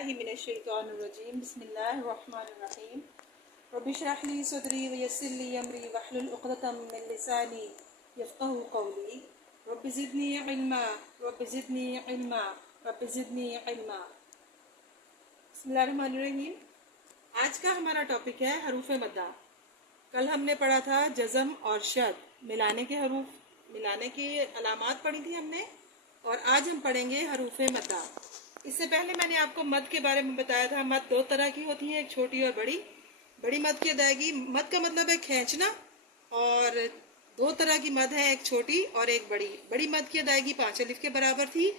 बिस्मिल्लाहिर्रहमानिर्रहीम बिस्मिल्लाहिर्रहमानिर्रहीम रब्बि इश्रह ली सदरी वयस्सिर ली अमरी वहलुल उक़दतम मिन लिसानी यफ़क़हू क़ौली रब्बि ज़िदनी इल्मा रब्बि ज़िदनी इल्मा रब्बि ज़िदनी इल्मा। बिस्मिल्लाहिर्रहमानिर्रहीम। आज का हमारा टॉपिक है हरूफ मद्दा। कल हमने पढ़ा था जज़म और शद, मिलाने के हरूफ, मिलाने की अलामात पढ़ी थी हमने, और आज हम पढ़ेंगे हरूफ मद्दा। इससे पहले मैंने आपको मद के बारे में बताया था। मद दो तरह की होती है, एक छोटी और बड़ी। बड़ी मद की अदायगी, मद का मतलब है खींचना, और दो तरह की मद है, एक छोटी और एक बड़ी। बड़ी मद की अदायगी 5 अलिफ के बराबर थी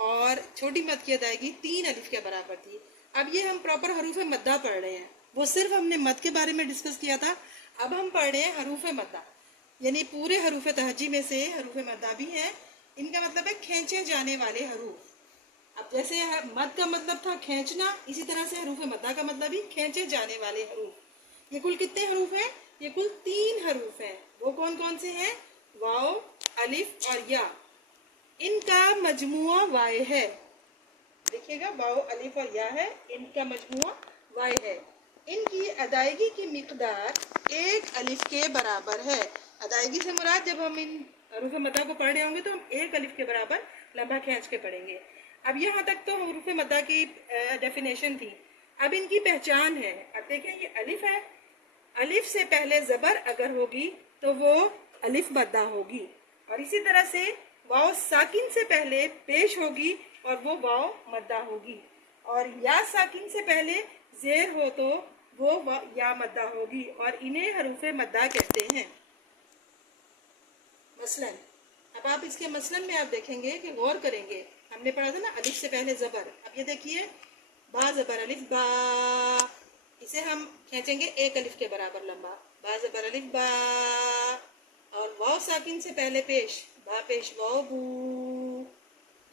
और छोटी मद की अदायगी 3 अलिफ के बराबर थी। अब ये हम प्रॉपर हरूफ मद्दा पढ़ रहे हैं, वो सिर्फ हमने मद के बारे में डिस्कस किया था। अब हम पढ़ रहे हैं हरूफ मद्दा, यानी पूरे हरूफ तहजी में से हरूफ मद्दा भी हैं। इनका मतलब है खींचे जाने वाले हरूफ। अब जैसे मद का मतलब था खींचना, इसी तरह से हरूफ मद्दा का मतलब भी खींचे जाने वाले हरूफ। ये कुल कितने हरूफ हैं? ये कुल 3 हरूफ हैं। वो कौन कौन से हैं? वाव, अलिफ और या। इनका मजमुआ वाय है। देखिएगा, वाव, अलिफ और या है, इनका मजमुआ वाय है। इनकी अदायगी की मिकदार 1 अलिफ के बराबर है। अदायगी से मुराद, जब हम इन हरूफ मद्दा को पढ़ रहे होंगे तो हम 1 अलिफ के बराबर लंबा खींच के पढ़ेंगे। अब यहाँ तक तो हरूफ मद्दा की डेफिनेशन थी। अब इनकी पहचान है। अब देखें, ये अलिफ है, अलिफ से पहले ज़बर अगर होगी तो वो अलिफ मद्दा होगी, और इसी तरह से वाव साकिन से पहले पेश होगी और वो वाव मद्दा होगी, और या साकिन से पहले जेर हो तो वो या मद्दा होगी, और इन्हें हरूफ मद्दा कहते हैं। मसलन, अब आप इसके मसलन में आप देखेंगे कि गौर करेंगे, हमने पढ़ा था ना अलिफ से पहले ज़बर। अब ये देखिए, बा ज़बर अलिफ बा, इसे हम खींचेंगे 1 अलिफ के बराबर लंबा, बा ज़बर अलिफ बा। और वाव साकिन से पहले पेश, बा पेश वाव बू।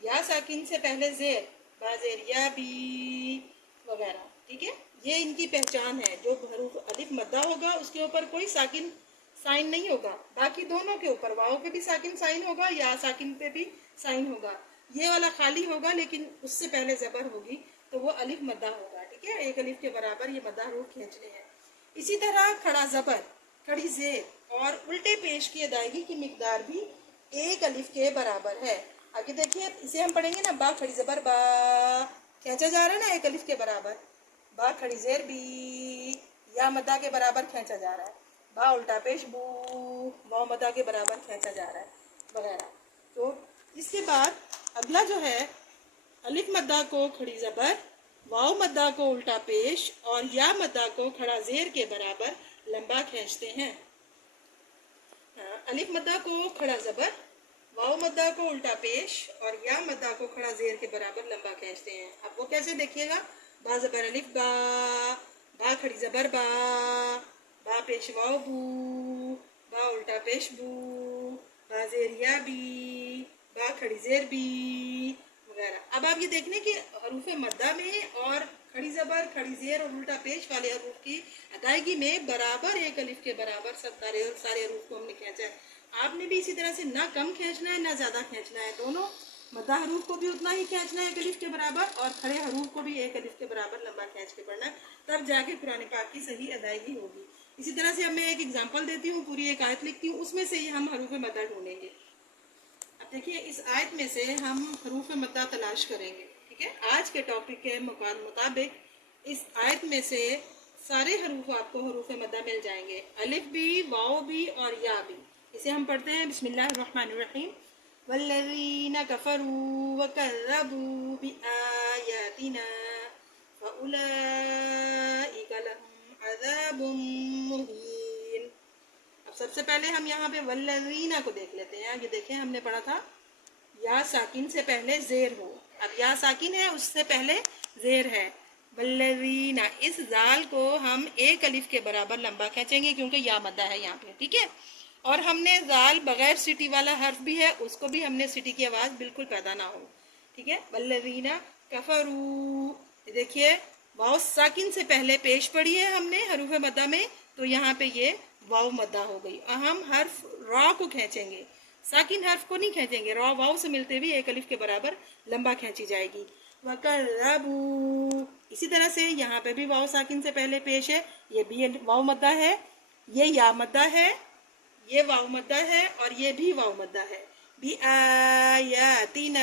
या साकिन से पहले जेर, बा जेर या बी, वगैरह। ठीक है, ये इनकी पहचान है। जो हरूफ अलिफ मद्दा होगा उसके ऊपर कोई साकिन साइन नहीं होगा, बाकी दोनों के ऊपर, वाव पे भी साकिन साइन होगा, या साकिन पे भी साइन होगा। ये वाला खाली होगा, लेकिन उससे पहले ज़बर होगी तो वो अलिफ मद्दा होगा। ठीक है, 1 अलिफ के बराबर ये मद्दा हरूफ खींचने हैं। इसी तरह खड़ा ज़बर, खड़ी ज़ेर और उल्टे पेश की अदायगी की मिकदार भी 1 अलिफ के बराबर है। आगे देखिए, इसे हम पढ़ेंगे ना, बा खड़ी ज़बर बा, खींचा जा रहा है ना 1 अलिफ के बराबर। बा खड़ी ज़ेर बी, या मद्दा के बराबर खींचा जा रहा है। बा उल्टा पेश बू, वाव मद्दा के बराबर खींचा जा रहा है, वगैरह। तो इसके बाद अगला जो है, अलिफ मद्दा को खड़ी ज़बर, वाव मद्दा को उल्टा पेश और या मद्दा को खड़ा ज़ेर के बराबर लंबा खींचते हैं। अलिफ मद्दा को खड़ा ज़बर, वाव मद्दा को उल्टा पेश और या मद्दा को खड़ा ज़ेर के बराबर लंबा खींचते हैं। अब वो कैसे, देखिएगा, बा ज़बर अलिफ बा, बा खड़ी ज़बर बा, बा पेश वाव बू, बा उल्टा पेश बू, बा ज़ेर या बी, बा खड़ी ज़ेर बी, वगैरह। अब आप ये देखने कि हरूफ मद्दा में और खड़ी ज़बर, खड़ी ज़ेर और उल्टा पेश वाले हरूफ की अदायगी में बराबर 1 अलिफ के बराबर सारे हरूफ को हमने खींचा है। आपने भी इसी तरह से ना कम खींचना है ना ज़्यादा खींचना है। दोनों मद्दा हरूफ को भी उतना ही खींचना है 1 अलिफ के बराबर, और खड़े हरूफ को भी 1 अलिफ के बराबर लंबा खींच के पढ़ना है, तब जाके कुरान पाक की सही अदायगी होगी। इसी तरह से अब मैं एक एग्जाम्पल देती हूँ, पूरी एक आयत लिखती हूँ, उसमें से ही हम हरूफ मद्दा ढूंढेंगे। अब देखिए, इस आयत में से हम हरूफ मद्दा तलाश करेंगे। ठीक है, आज के टॉपिक के मुताबिक इस आयत में से सारे हरूफ आपको हरूफ मद्दा मिल जाएंगे, अलिफ भी, वाव भी और या भी। इसे हम पढ़ते हैं, बिस्मिल्लाहिर्रहमानिर्रहीम। वल्लज़ीना कफ़रू वकज़्ज़बू बिआयातिना फ़उलाइका लहुम अज़ाबुम मुहीन। अब सबसे पहले हम यहाँ पे वल्लज़ीना को देख लेते हैं। ये देखें, हमने पढ़ा था या साकिन से पहले ज़ेर हो। अब या साकिन है, उससे पहले ज़ेर है। वल्लज़ीना, इस जाल को हम 1 अलिफ के बराबर लंबा खींचेंगे क्योंकि या मद्दा है यहाँ पे। ठीक है, और हमने जाल बगैर सिटी वाला हर्फ भी है, उसको भी हमने सिटी की आवाज़ बिल्कुल पैदा ना हो। ठीक है, वल्लज़ीना कफ़रू, देखिए, वाव साकिन से पहले पेश पढ़ी है हमने हरूफ मद्दा में, तो यहाँ पे ये वाव मद्दा हो गई। और हम हर्फ रॉ को खींचेंगे, साकिन हर्फ को नहीं खींचेंगे। रॉ वाव से मिलते हुए 1 अलिफ के बराबर लंबा खींची जाएगी। वकज़्ज़बू, इसी तरह से यहाँ पे भी वाव साकिन से पहले पेश है, ये भी वाव मद्दा है, ये या मद्दा है, ये वाव मद्दा है और ये भी वाव मद्दा है। भी आयातीना,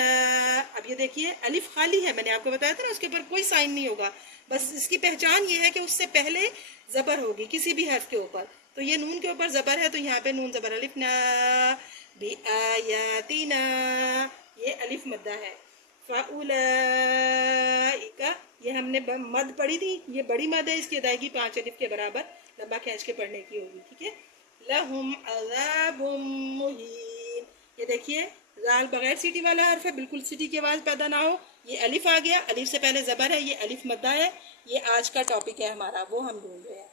अब ये देखिए अलिफ खाली है, मैंने आपको बताया था ना उसके ऊपर कोई साइन नहीं होगा, बस इसकी पहचान ये है कि उससे पहले जबर होगी किसी भी हर्फ के ऊपर। तो ये नून के ऊपर जबर है तो यहाँ पे नून जबर अलिफ ना, भी आयातीना, ये अलिफ मद्दा है। फाउलाइका, ये हमने मद पढ़ी थी, ये बड़ी मद है, इसकी अदायगी 5 अलिफ के बराबर लंबा खींच के पढ़ने की होगी, ठीक है। लहुम अज़ाबुम मुहीन, ये देखिए जाल बगैर सीटी वाला हर्फ है, बिल्कुल सीटी की आवाज़ पैदा ना हो, ये अलिफ आ गया, अलिफ से पहले ज़बर है, ये अलिफ मद्दा है। ये आज का टॉपिक है हमारा, वो हम ढूंढ रहे हैं।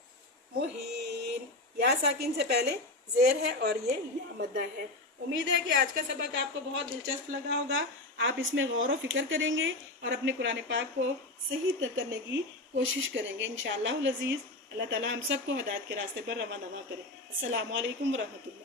मुहीन, या साकिन से पहले ज़ेर है और ये या मद्दा है। उम्मीद है कि आज का सबक आपको बहुत दिलचस्प लगा होगा, आप इसमें गौर व फिक्र करेंगे और अपने कुरान पाक को सही करने की कोशिश करेंगे इंशाअल्लाह अज़ीज़। अल्लाह ताला हम सबको हिदायत के रास्ते पर रवाना करे। अस्सलामु अलैकुम व रहमतुल्लाह।